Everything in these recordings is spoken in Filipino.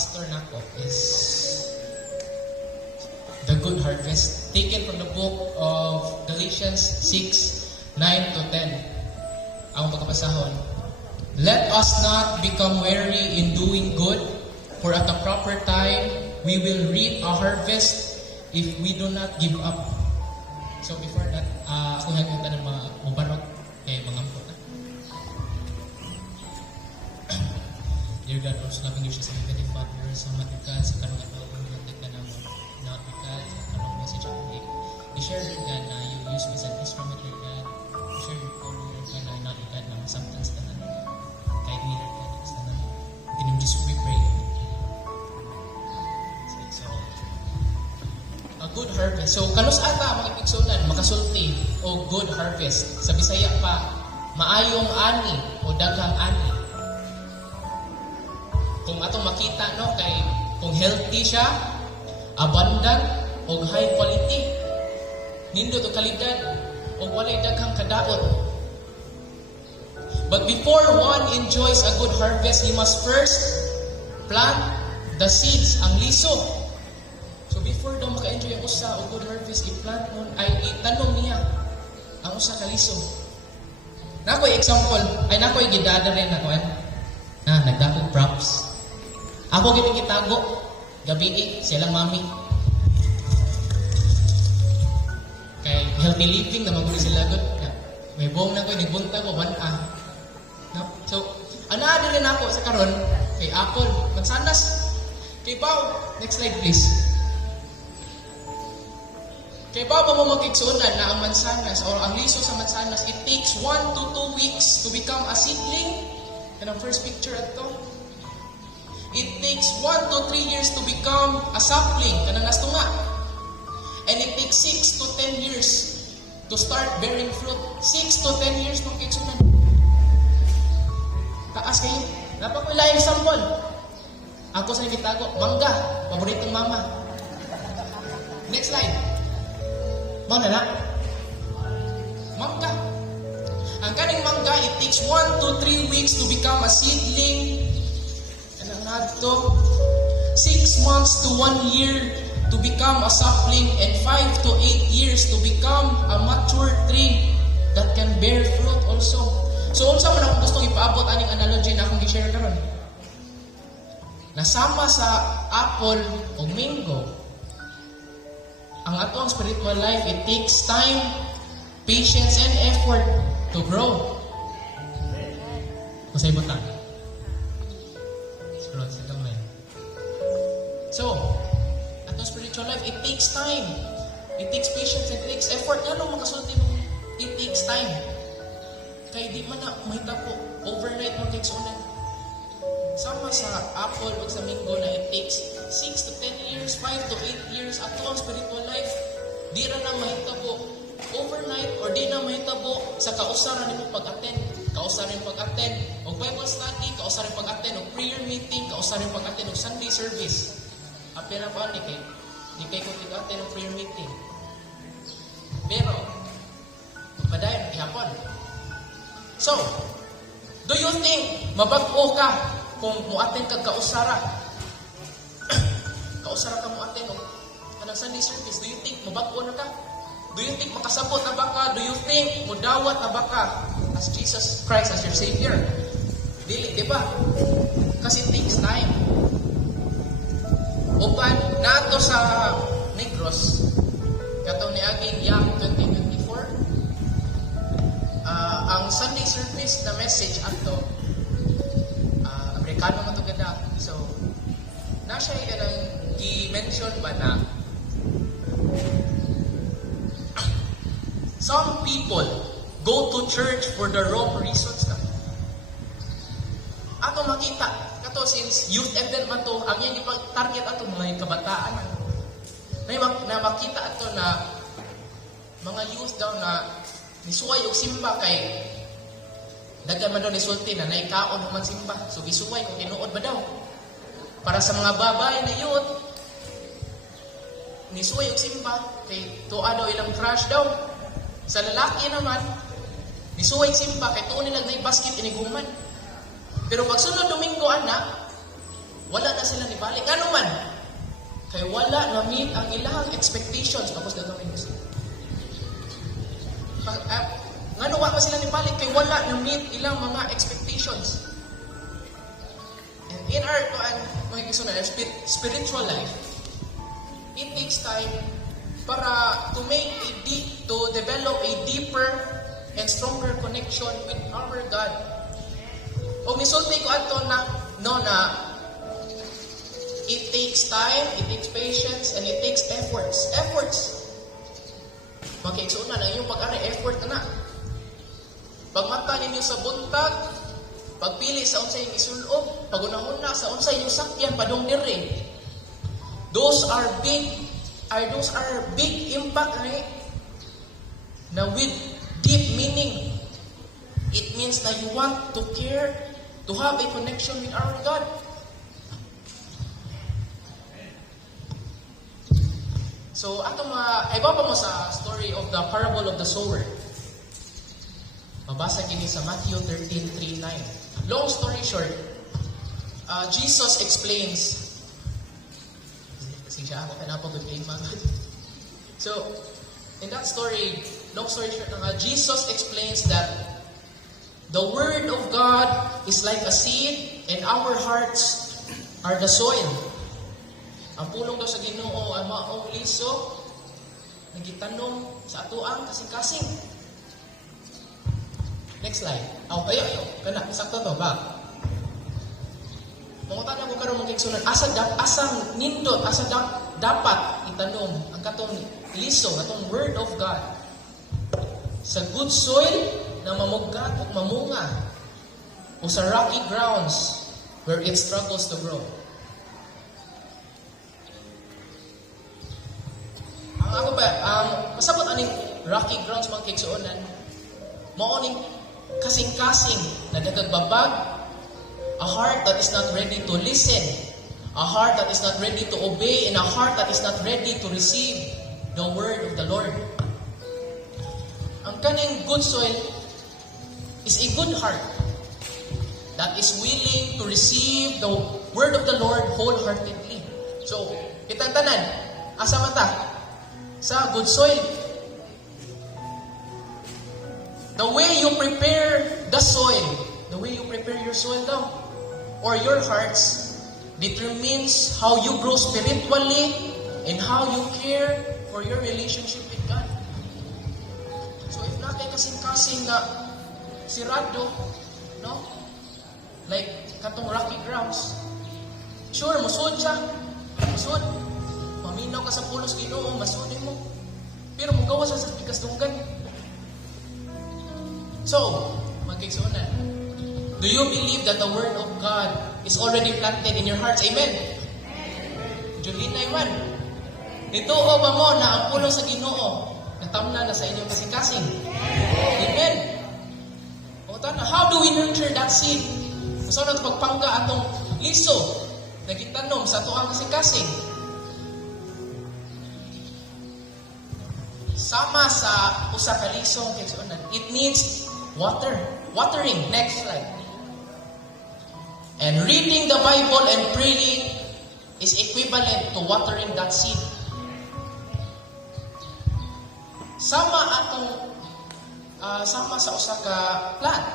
pastor nako is the good harvest, taken from the book of Galatians 6:9 to 10. Ang pagkapasahon. Let us not become weary in doing good, for at the proper time we will reap a harvest if we do not give up. So before that, ako hanggang ng mga mubarok kay mga ampot na. Dear God, also loving you siya sa mga Father, sa matikas, sa karong at mga natin ka na mo, not because sa karong message ako i-share rin God na you use me as an instrument, Lord God. I-share your power, Lord God, na not God na masabtan sa tanan. Kahit me, Lord God, sa tanan. In Him Jesus we pray. So, a good harvest. So, kanus ata mga pigsunan, makasulti o good harvest. Sa Bisaya pa, maayong ani o daghang ani. Kung atong makita no kay kung healthy siya, abundant o high quality, nindot o kalidad o walay daghang kadaot. But before one enjoys a good harvest, he must first plant the seeds, ang liso. So before daw maka-enjoy ang usa o good harvest, i-plant mo ay itanong niya ang usa ka liso. Nakoy example, ay nakoy gidada rin ako nagdakog props. Ako gini gitago, gabi silang mami. Kay healthy living na maguli sila good. May buong na ko, nagbunta ko, no? So, ana din ako sa karon kay Apple, mansanas. Kay Pao, next slide please. Kay Pao pa mo magigsunan na ang mansanas or ang liso sa mansanas, it takes 1 to 2 weeks to become a seedling. And ang first picture ato. It takes 1 to 3 years to become a sapling, kanang nastunga. And it takes 6 to 10 years to start bearing fruit. 6 to 10 years pang kitsunan. Taas kayo. Dapat ko ilang example. Ako sa nagitago, mangga, paboritong mama. Next slide. Mana na? Mangga. Ang kaning mangga, it takes 1 to 3 weeks to become a seedling. To 6 months to 1 year to become a sapling, and 5 to 8 years to become a mature tree that can bear fruit also. So unsa man akong gusto ipaabot aning analogy na akong i-share karon. Nasama sa apple o mango, ang atong spiritual life, it takes time, patience, and effort to grow. Kusay buta. So, atong spiritual life, it takes time. It takes patience, it takes effort. Ano makasulti mo? It takes time. Kaya di man na mahita po, overnight mo kiksunan. Sama sa apple o sa mango na it takes 6 to 10 years, 5 to 8 years atong spiritual life. Di ra na mahita po overnight or di na mahita po sa kausaran nimo pag-attend. Kausaran pag-attend o Bible study, kausaran pag-attend o prayer meeting, kausaran pag-attend o Sunday service. Apira pa ni kay ko tig-attend ng prayer meeting. Pero padayon ihapon. So, do you think mabag-o ka kung mo-attend kag kausara? Kausara ka mo-attend og kanang Sunday service, do you think mabag-o na ka? Do you think makasabot na ba ka? Do you think mudawat na ba ka as Jesus Christ as your Savior? Dili, di ba? Kasi it takes time. Upan, nato sa Negros, katong niaging Young 2024, ang Sunday service na message ato, Amerikano mo ito ganda. So, nasa ilang i-mention ba na some people go to church for the wrong reasons na. Ato makita, kato since youth event man to, ang yung target ato mga kabataan. Na makita ato na mga youth daw na nisuway og simba kay daghan man daw nisulti na naikaon human simba. So gisuway kung tinuod ba daw. Para sa mga babae na youth, nisuway og simba kay tuwa daw ilang crush daw. Sa lalaki naman, nisuway simba kay tuon nilang na basket iniguman. Pero pag sunod Domingo anak, wala na sila nibalik. Ano man? Kay wala na meet ang ilang expectations. Tapos gagawin ko sila. Nga wa pa sila nibalik kay wala na meet ilang mga expectations. And in our spiritual life, it takes time para to develop a deeper and stronger connection with our God. O misulti ko ato na it takes time, it takes patience, and it takes efforts. Magkaigsunan na yung pag-aray, effort na. Pagmata ninyo sa buntag, pagpili sa unsay isulob, pagunahuna sa unsay yung sakyan padung diri. Those are big impact na with deep meaning. It means that you want to care, to have a connection with our God. So, ibaba mo sa story of the parable of the sower. Mabasa kini sa Matthew 13:3-9. Long story short, Jesus explains. Kasi siya ako pinapag-explain mga. So, in that story, long story short, Jesus explains that the Word of God is like a seed and our hearts are the soil. Ang pulong daw sa Ginoo ay maong liso, nagitanom sa atuang kasing-kasing. Next slide. Ayo. Kana, sakto to ba? Mangutan ako karon mong igsunan, asa dapat itanom ang katong liso, katong Word of God. Sa good soil na mamugat at mamunga o sa rocky grounds where it struggles to grow. Masabot aning rocky grounds mga kigsuonan, maoning kasing-kasing na nagagbabag, a heart that is not ready to listen, a heart that is not ready to obey, and a heart that is not ready to receive the word of the Lord. Ang kaning good soil is a good heart that is willing to receive the word of the Lord wholeheartedly. So, kitang tanan, asa mata? Sa good soil. The way you prepare the soil, the way you prepare your soil daw, or your hearts, determines how you grow spiritually and how you care for your relationship with God. So if na kay kasing-kasing na sirado, no? Like katong rocky grounds, sure, musod siya. Musod. Maminaw ka sa pulos Ginoo, masudin mo. Pero mugawa sa bigas dunggan. So, magkigsunan. Do you believe that the Word of God is already planted in your hearts? Amen? Julina Iwan. Nito o ba mo na ang pulos sa Ginoo natamna na sa inyong kasing-kasing? Amen? O tana, how do we nurture that seed? Gusto na pagpangga atong liso na gitanom sa atoang kasing-kasing. Sama sa usa ka lisong kigsunan, it needs watering. Next slide. And reading the Bible and praying is equivalent to watering that seed. Sama sa usa ka plant,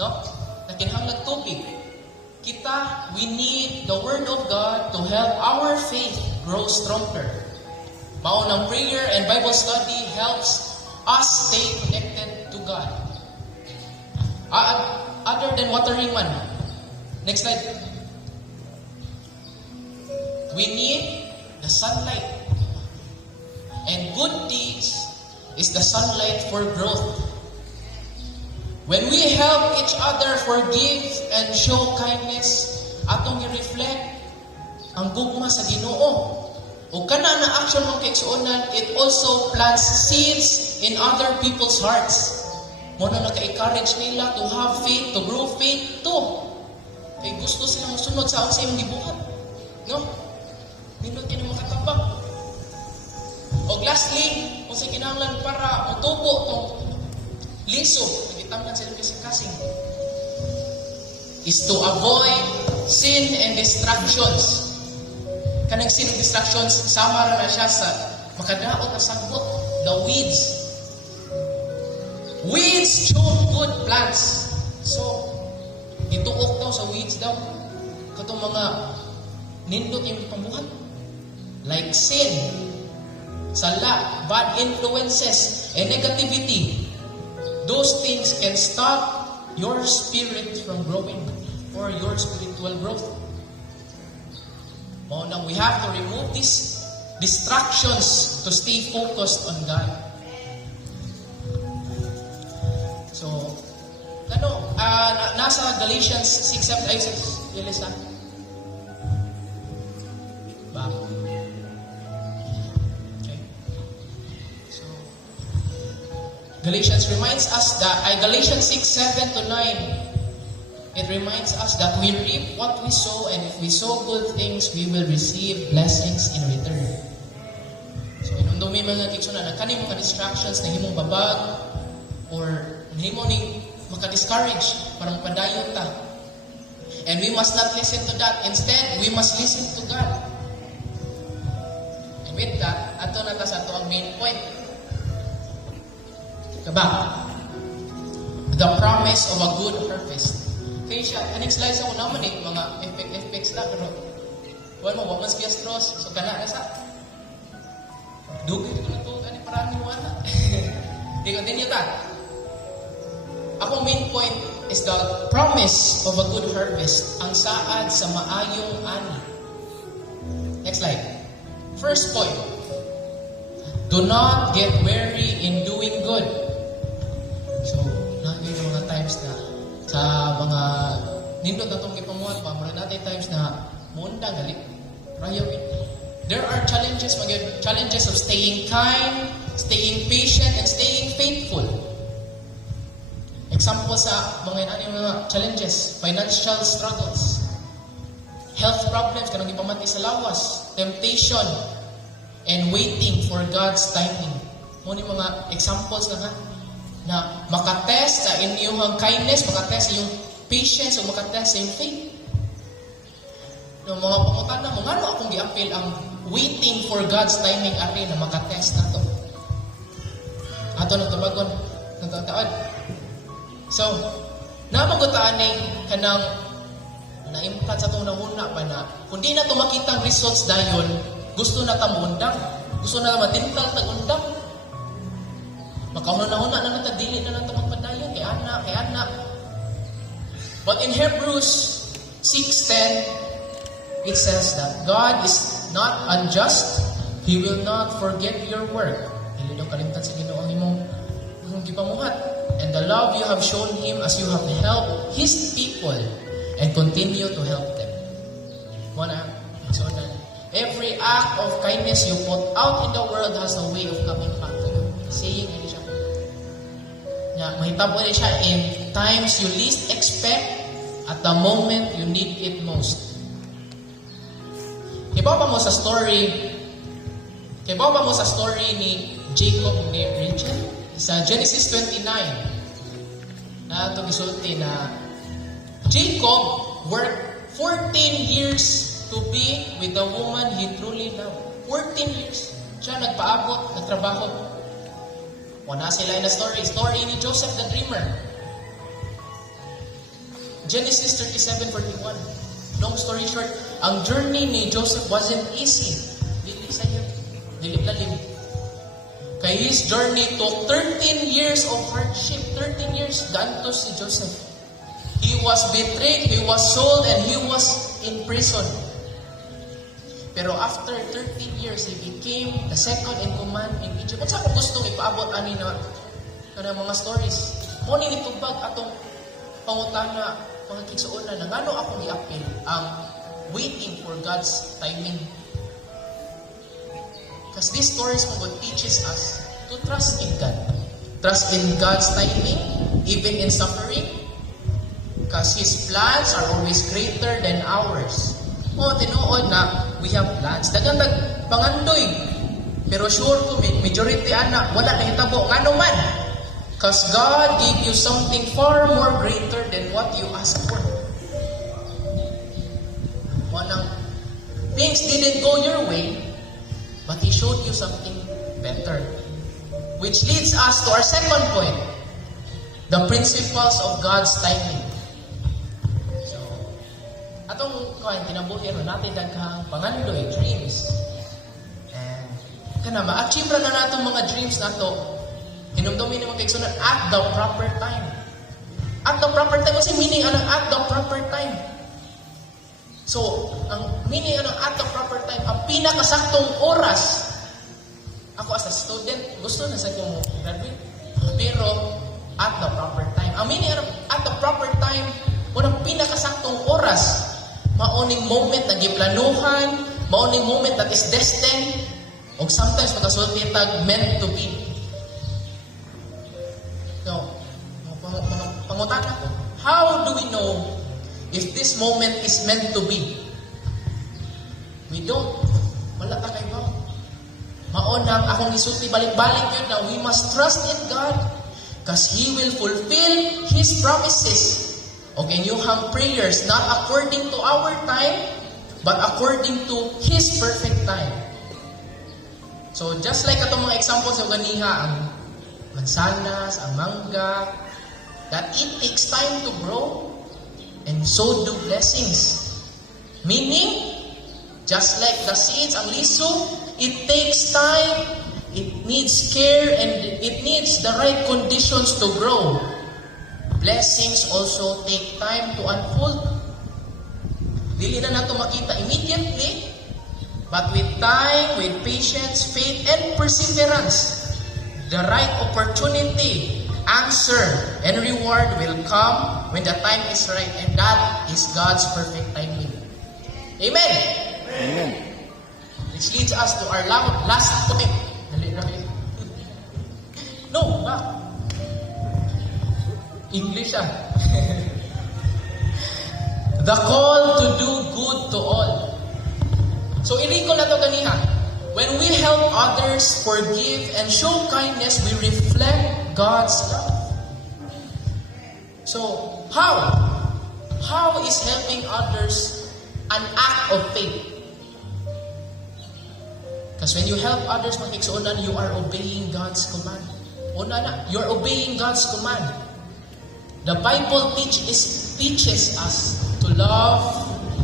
no? Nakinahanglan tubig. We need the Word of God to help our faith grow stronger. Maunang prayer and Bible study helps us stay connected to God. Other than watering man. Next slide. We need the sunlight. And good deeds is the sunlight for growth. When we help each other forgive and show kindness, atong i-reflect ang gugma sa Ginoo. O kana na action mong kaigsuonan, it also plants seeds in other people's hearts. Muna naka-encourage nila to have faith, to grow faith too. Kaya gusto silang sunod sa akong sa iyong gibuhat. No? Minod kayo makatabang. O lastly, kung sa kinahanglan para matubo itong liso, nagitamnan sa ilang kasing-kasing, is to avoid sin and distractions. Kanang sin and distractions, sama ra na siya sa makadaot na sagbot, the weeds. Weeds choke good plants. So, ituok daw sa weeds daw. Katong mga nindot yung pambuhat. Like sin, sala, bad influences, and negativity. Those things can stop your spirit from growing or your spiritual growth. Now, we have to remove these distractions to stay focused on God. So, nasa Galatians 6:7 ay Elisa. Ba? Okay. So, Galatians reminds us that Galatians 6:7-9. It reminds us that we reap what we sow, and if we sow good things, we will receive blessings in return. So, inundong may mga kiksuna na kaning mga distractions na himong babag or himong ning maka-discourage, parang padayon ta. And we must not listen to that. Instead, we must listen to God. And with that, ato na ta sa ato ang main point. Kaba? The promise of a good harvest. Kaya siya, kaning slides ako naman mga effects na, pero wala mo, wamas kiastros, so kana na sa. Dugay ko na ito, kaning parang wala. Di continue ta. Ako main point is the promise of a good harvest, ang saad sa maayong ani. Next slide. First point, do not get weary in doing good. So, nakikita mga times na sa mga nindot na itong ipamuhat pa, mula natin times na munda galit. There are challenges of staying kind, staying patient, and staying faithful. Example sa mga challenges, financial struggles, health problems, kanang ipamati sa lawas, temptation, and waiting for God's timing. Muna yung mga examples na makatest sa inyong kindness, makatest sa inyong patience, o makatest sa inyong faith. No, mga pangutan na mo, nga akong i-appeal ang waiting for God's timing ari na makatest na to. Ato na tubagon, nagtataon. So, napagutaan kanang na-implant sa itong namuna pa na kung di na ito makita ang results dayon, gusto na tamundang, gusto na matintal tagundang. Makahuna-huna na natadili na natin magpadayon, kay anak. But in Hebrews 6:10, it says that God is not unjust, He will not forget your work. Hindi daw kalimtan sa Ginoo ang imong gipamuhat. And the love you have shown Him as you have helped His people and continue to help them. So every act of kindness you put out in the world has a way of coming back to you. Saying ini siya. Mahitabo rin siya in times you least expect, at the moment you need it most. Kibawa mo sa story ni Jacob ni Rachel? Sa Genesis 29, na ito gisulti na Jacob worked 14 years to be with the woman he truly loved. 14 years. Siya nagpaabot, nagtrabaho. Wala sila na story ni Joseph the Dreamer. Genesis 37:41. Long story short, ang journey ni Joseph wasn't easy. Dili sa iyo. Dili lalim. Kaya his journey took 13 years of hardship. 13 years gantos si Joseph. He was betrayed, he was sold, and he was in prison. Pero after 13 years, he became the second in command in Egypt. At saan ko gustong ipaabot ani na mga stories? Muna nitubag atong pangutana, mga kigsuon na ngano akong i-appeal ang waiting for God's timing. Because these stories would teaches us to trust in God. Trust in God's timing, even in suffering. Because His plans are always greater than ours. Tinuod na we have plans. Dagang pangandoy. Pero sure ko, majority anak, wala na hitabo. Ngano man? Because God gave you something far more greater than what you asked for. things didn't go your way, but He showed you something better. Which leads us to our second point, the principles of God's timing. So, atong kinabuhi ron natin daghang pangandoy dreams. And kana ma-achieve ra na nato mga dreams nato. Hinumdumi ni mga kaigsunan at the proper time. At the proper time, kasi meaning anong at the proper time. So, ang meaning anong at the proper time, ang pinakasaktong oras. Ako as a student, gusto na sa kong graduate. Pero, at the proper time. Ang meaning anong at the proper time, unang pinakasaktong oras, mauning moment na giplanuhan, mauning moment that is destined, o sometimes makasulti tag meant to be. So, pangutan ako, how do we know if this moment is meant to be? We don't. Wala ta kay ba? Maunang akong isulti balik-balik yun na we must trust in God because He will fulfill His promises. Okay, you have prayers not according to our time, but according to His perfect time. So, just like itong mga examples sa ganiha, ang mansanas, ang mangga, that it takes time to grow, and so do blessings. Meaning, just like the seeds, ang liso, it takes time, it needs care, and it needs the right conditions to grow. Blessings also take time to unfold. Dili na nato makita immediately, but with time, with patience, faith, and perseverance, the right opportunity, answer, and reward will come when the time is right, and that is God's perfect timing. Amen? Amen. Which leads us to our last point. No, ba? English ah. The call to do good to all. So, i-recall na ito ganiha. When we help others, forgive, and show kindness, we reflect God's love. So, how? How is helping others an act of faith? Because when you help others, makiksuunan, you are obeying God's command. Una na, you are obeying God's command. The Bible teaches us to love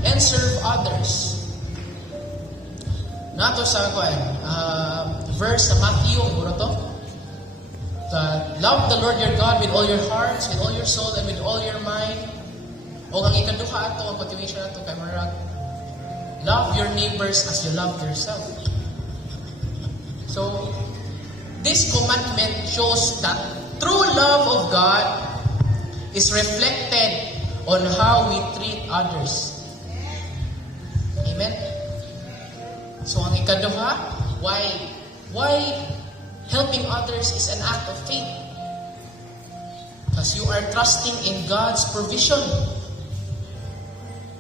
and serve others. Nato sa verse sa Matthew, muro to. Love the Lord your God with all your hearts, with all your soul, and with all your mind. O ang ikaduha ato, ang continuation ato kay Marag, love your neighbors as you love yourself. So, this commandment shows that true love of God is reflected on how we treat others. Amen? So, ang ikaduha, why helping others is an act of faith? Because you are trusting in God's provision.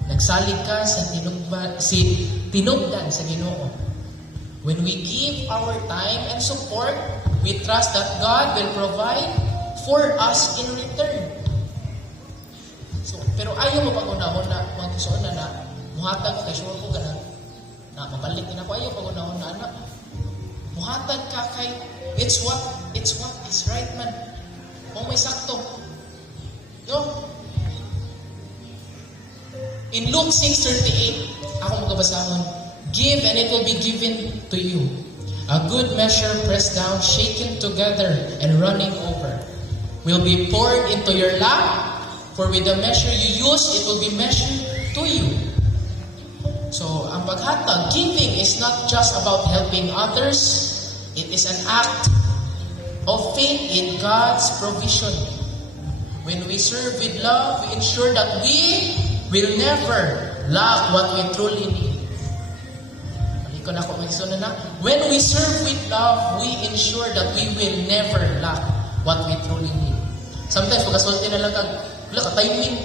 Nagsalig ka sa tinugdan sa Ginoo. When we give our time and support, we trust that God will provide for us in return. So, pero ayaw mo pag-unahon na, magkusoon na muhatag kay sure ko gana, na mabalik din ako, ayaw pag-unahon na, anak. Muhatag ka kay, it's what is right, man. Kung may sakto. Yo. In Luke 6:38, ako magabasahon, give and it will be given to you. A good measure pressed down, shaken together, and running over will be poured into your lap, for with the measure you use, it will be measured to you. So, ang paghatag, giving is not just about helping others. It is an act of faith in God's provision. When we serve with love, we ensure that we will never lack what we truly need. When we serve with love, we ensure that we will never lack what we truly need. Sometimes, pagkasulti na lang timing.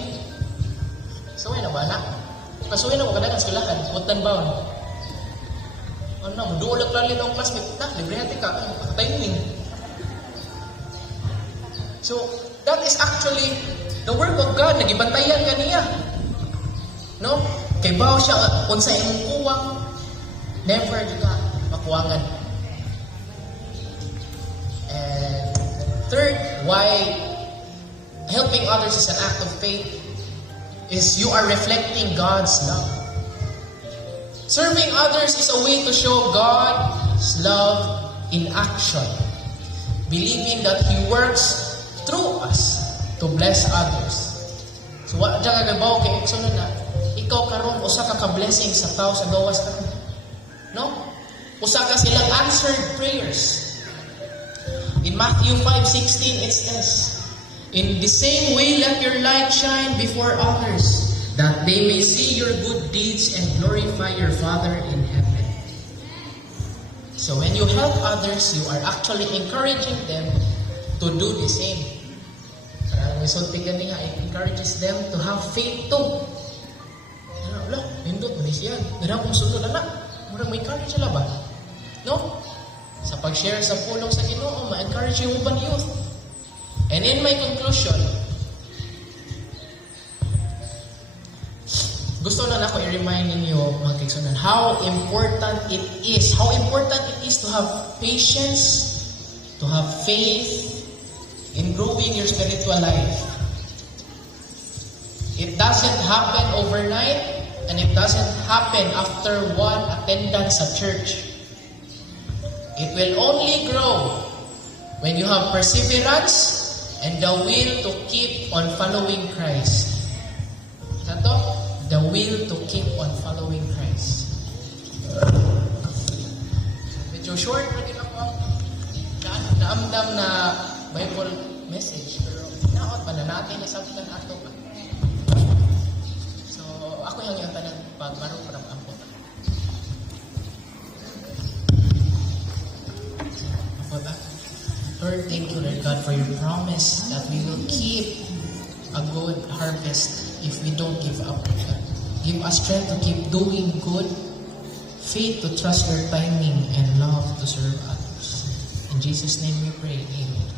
So, na ba na? Pagkasuhin na ko kadang eskulahan, puntan ba? Ano, doon lang ng classmate. Librehati ka, timing. So, that is actually the work of God. Nagibantayan ka niya. No? Kay bao siya, unsay imong kuwang, Never ka makuwangan. And third, why helping others is an act of faith is you are reflecting God's love. Serving others is a way to show God's love in action. Believing that He works through us to bless others. So, wala dyan kagabaw kay Exxon na, ikaw karon usa ka ka-blessing sa tao sa gawas karon. No? Usa ka silang answered prayers. In Matthew 5:16 it says, "In the same way let your light shine before others, that they may see your good deeds and glorify your Father in heaven." So when you help others, you are actually encouraging them to do the same. Karang resulti gani nga, it encourages them to have faith too. Wala, hindot mo siya. Ganang kung sunod na, murang may encourage sila ba? No? Sa pag-share sa pulong sa Ginoo, ma-encourage yung uban youth. And in my conclusion, gusto na ako i-remind ninyo, mga kaigsunan, how important it is to have patience, to have faith in growing your spiritual life. It doesn't happen overnight, and it doesn't happen after one attendance at church. It will only grow when you have perseverance and the will to keep on following Christ. Ito, the will to keep on following Christ. Medyo short na din ako naamdam na Bible message, pero naot pa na natin na sabitan ato pa. So, ako yung tanan pagmaro para ang po. Lord, thank you, Lord God, for your promise that we will keep a good harvest if we don't give up. Give us strength to keep doing good, faith to trust your timing, and love to serve others. In Jesus' name we pray. Amen.